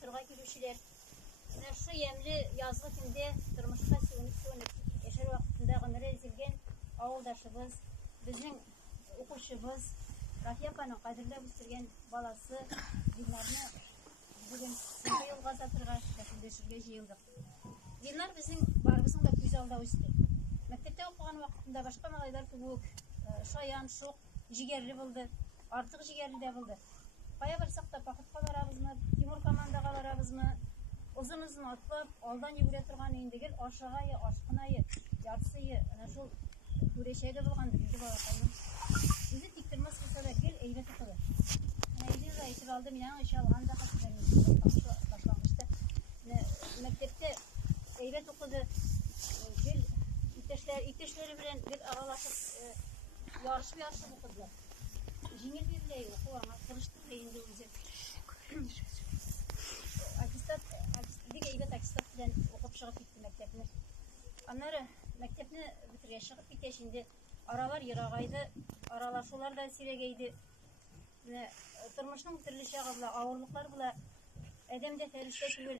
батырга килүчеләр. Менә шу ямьле язгы көндә тормышка сүнеп яшәр вакытында гомере изелгән авылдашыбыз, безнең укучыбыз, Рафия апаның кадерләп үстергән баласы Дилнарны бүген соңгы юлга озатырга, рәхимләшергә җыелдык. Дилнар безнең барыбызның да күз алда үсте. Мәктәптә укыган вакытында башка малайлар кебек шаян, шук, җигәрле булды, артык җигәрле дә булды. Кая барсак та походка барабызмы, Тимур командага барабызмы, озын-озын атлап, алдан йөгерә торган инде гел ашыгайы, ашкынайы, ярсые, ана шул күрәчәге булгандыр инде балакайның. Үзе тиктормас булса да гел әйбәт укыды. Менә Идил да әйтеп алды, мин аның эше алган да башлангычта. Мәктәптә әйбәт укыды, гел иптәшләре белән гел аралашып, ярышып укыдылар. Җиңел бирелә уку аңа тырышты инде үзе. Бик әйбәт аттестат белән укып чыгып китте мәктәпне. Аннары мәктәпне бетергәч чыгып киткәч инде аралар ерагайды, аралашулар да сирәгәйде. Тормышның төрле чагы була, авырлыклар була. Әдәм дә фәрештә түгел.